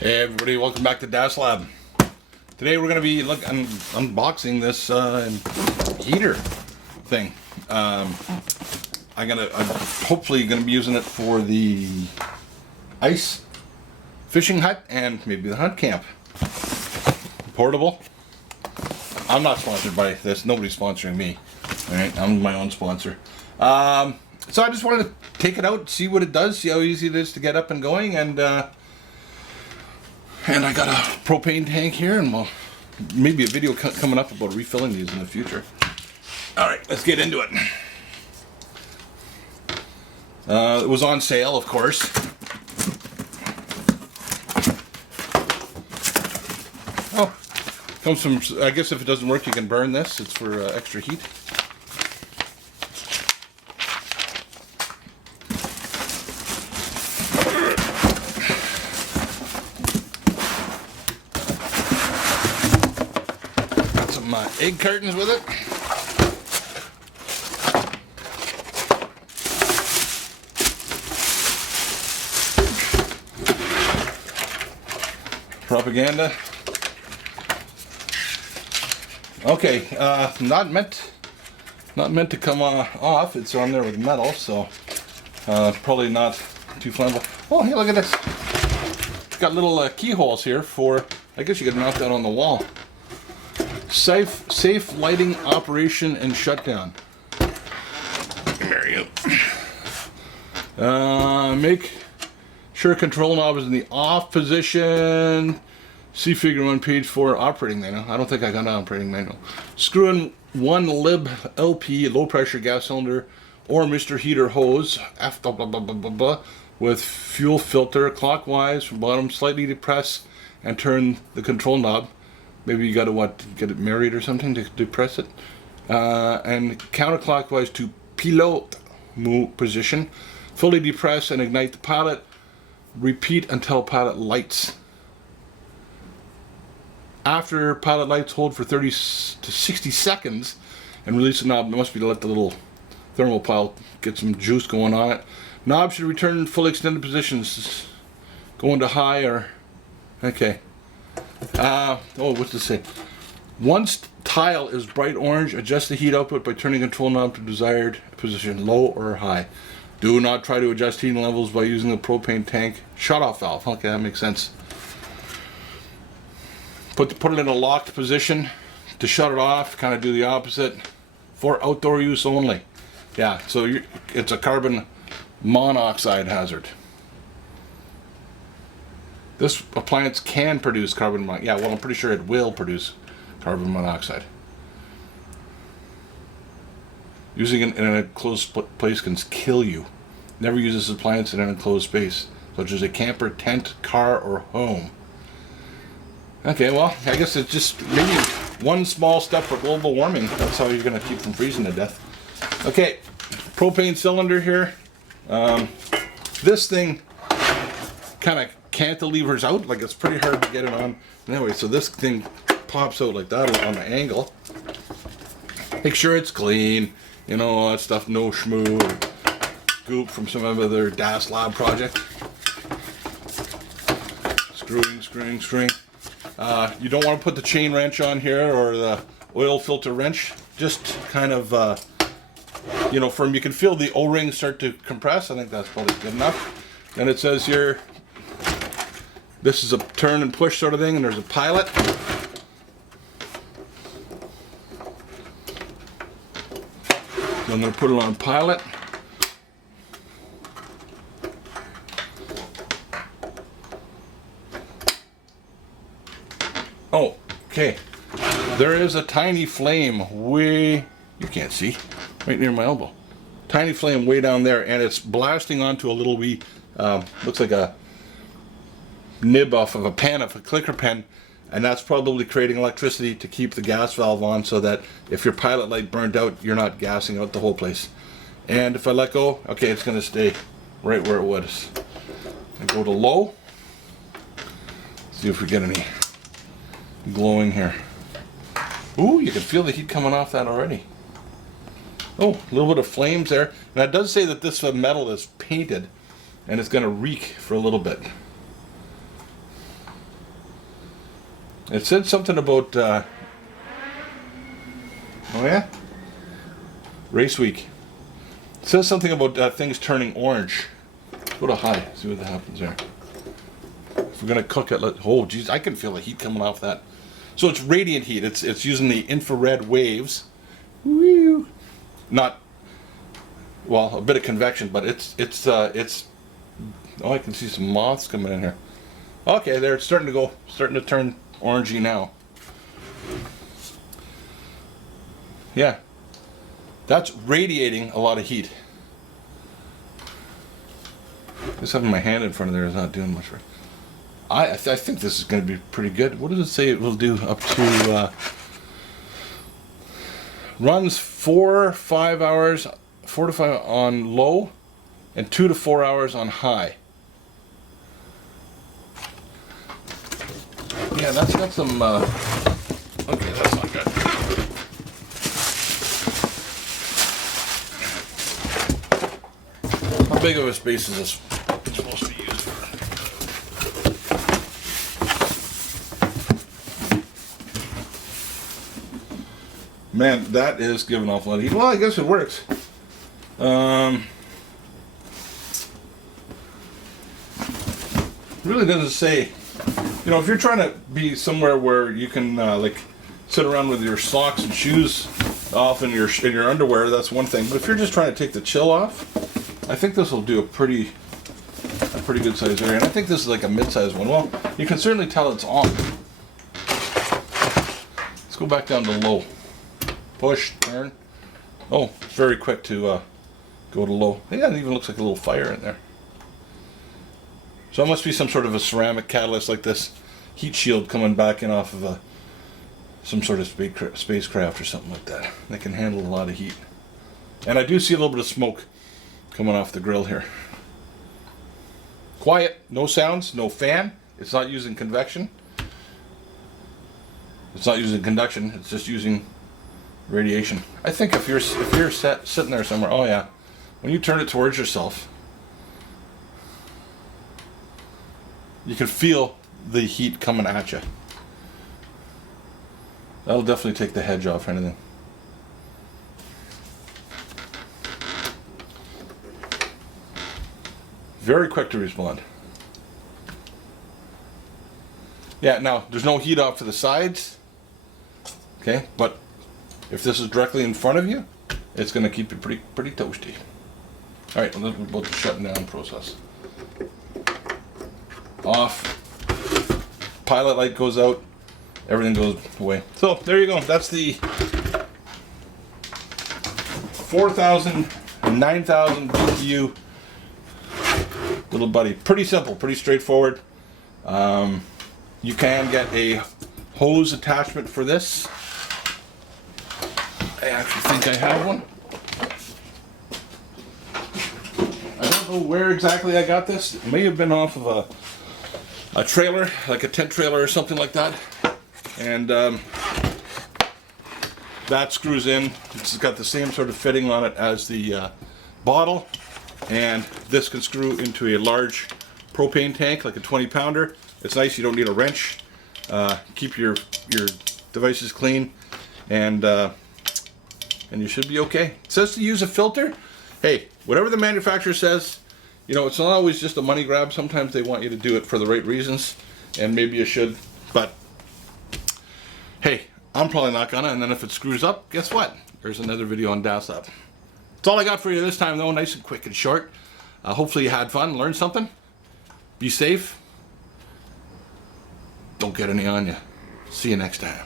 Hey everybody, welcome back to Das Lab. Today we're going to be unboxing this heater thing. I'm hopefully going to be using it for the ice fishing hut and maybe the hunt camp. Portable. I'm not sponsored by this. Nobody's sponsoring me. All right, I'm my own sponsor. So I just wanted to take it out, see what it does, see how easy it is to get up and going, and I got a propane tank here, and well, maybe a video coming up about refilling these in the future. Alright, let's get into it. It was on sale, of course. Oh, comes from, I guess if it doesn't work you can burn this. It's for extra heat. Egg cartons with it. Propaganda. Okay, not meant to come off. It's on there with metal, so probably not too flammable. Oh, hey, look at this. It's got little keyholes here for, I guess you could mount that on the wall. Safe lighting operation and shutdown. There you go. Make sure control knob is in the off position. See figure 1, page 4, operating manual. I don't think I got an operating manual. Screw in one lib LP, low pressure gas cylinder, or Mr. Heater hose, with fuel filter clockwise from bottom, slightly depress and turn the control knob. Maybe you gotta get it married or something to depress it. And counterclockwise to pilote position. Fully depress and ignite the pilot. Repeat until pilot lights. After pilot lights, hold for 30 to 60 seconds and release the knob. It must be to let the little thermal pile get some juice going on it. Knob should return fully extended positions. Go into high or... Okay. What's this say? Once tile is bright orange, adjust the heat output by turning control knob to desired position, low or high. Do not try to adjust heating levels by using the propane tank shutoff valve. Okay, that makes sense. Put it in a locked position to shut it off. Kind of do the opposite for outdoor use only. Yeah, so it's a carbon monoxide hazard. This appliance can produce carbon monoxide. Yeah, well, I'm pretty sure it will produce carbon monoxide. Using it in an enclosed place can kill you. Never use this appliance in an enclosed space, such as a camper, tent, car, or home. Okay, well, I guess it's just maybe one small step for global warming. That's how you're going to keep from freezing to death. Okay, propane cylinder here. This thing kind of cantilevers out, like it's pretty hard to get it on. Anyway, so this thing pops out like that on an angle. Make sure it's clean, you know, all that stuff, no schmoo or goop from some other Das Lab project. Screwing. You don't want to put the chain wrench on here or the oil filter wrench. Just kind of, you know, you can feel the O-ring start to compress. I think that's probably good enough. And it says here, this is a turn and push sort of thing, and there's a pilot. So I'm going to put it on pilot. Oh, okay. There is a tiny flame you can't see, right near my elbow. Tiny flame way down there, and it's blasting onto a little wee, looks like a nib off of a clicker pen, and that's probably creating electricity to keep the gas valve on so that if your pilot light burned out, you're not gassing out the whole place. And if I let go, okay, it's going to stay right where it was. I go to low. See if we get any glowing here. Ooh, you can feel the heat coming off that already. Oh, a little bit of flames there. And it does say that this metal is painted and it's going to reek for a little bit. It said something about, oh yeah? Race week. It says something about things turning orange. Go to high, see what happens there. If we're gonna cook it, oh geez, I can feel the heat coming off that. So it's radiant heat. It's using the infrared waves. Woo! Not, well, a bit of convection, but it's. Oh, I can see some moths coming in here. Okay, they're starting to turn orangey now. Yeah, that's radiating a lot of heat. Just having my hand in front of there is not doing much for it. I think this is going to be pretty good. What does it say it will do up to? Runs 4 to 5 hours, 4 to 5 on low, and 2 to 4 hours on high. Yeah, that's got some. Okay, that's not good. How big of a space is this supposed to be used for? Man, that is giving off a lot of heat. Well, I guess it works. Really doesn't say. You know, if you're trying to be somewhere where you can like sit around with your socks and shoes off in your underwear, that's one thing. But if you're just trying to take the chill off, I think this will do a pretty good size area. And I think this is like a mid-size one. Well, you can certainly tell it's on. Let's go back down to low. Push, turn. Oh, it's very quick to go to low. Yeah, it even looks like a little fire in there. So it must be some sort of a ceramic catalyst like this heat shield coming back in off of some sort of spacecraft or something like that. They can handle a lot of heat. And I do see a little bit of smoke coming off the grill here. Quiet, no sounds, no fan. It's not using convection. It's not using conduction. It's just using radiation. I think if you're sitting there somewhere, oh yeah, when you turn it towards yourself, you can feel the heat coming at you. That'll definitely take the hedge off or anything. Very quick to respond. Yeah, now there's no heat off to the sides. Okay, but if this is directly in front of you, it's going to keep you pretty toasty. All right, we'll go to shutting down process. Off. Pilot light goes out. Everything goes away. So there you go. That's the 4,000 and 9,000 BTU little buddy. Pretty simple, pretty straightforward. You can get a hose attachment for this. I actually think I have one. I don't know where exactly I got this. It may have been off of a trailer, like a tent trailer or something like that. And that screws in. It's got the same sort of fitting on it as the bottle. And this can screw into a large propane tank, like a 20-pounder. It's nice, you don't need a wrench. Keep your devices clean, and you should be okay. It says to use a filter. Hey, whatever the manufacturer says, you know, it's not always just a money grab. Sometimes they want you to do it for the right reasons, and maybe you should. But hey, I'm probably not gonna. And then if it screws up, guess what? There's another video on DAS Up. That's all I got for you this time, though. Nice and quick and short. Hopefully you had fun, learned something. Be safe. Don't get any on you. See you next time.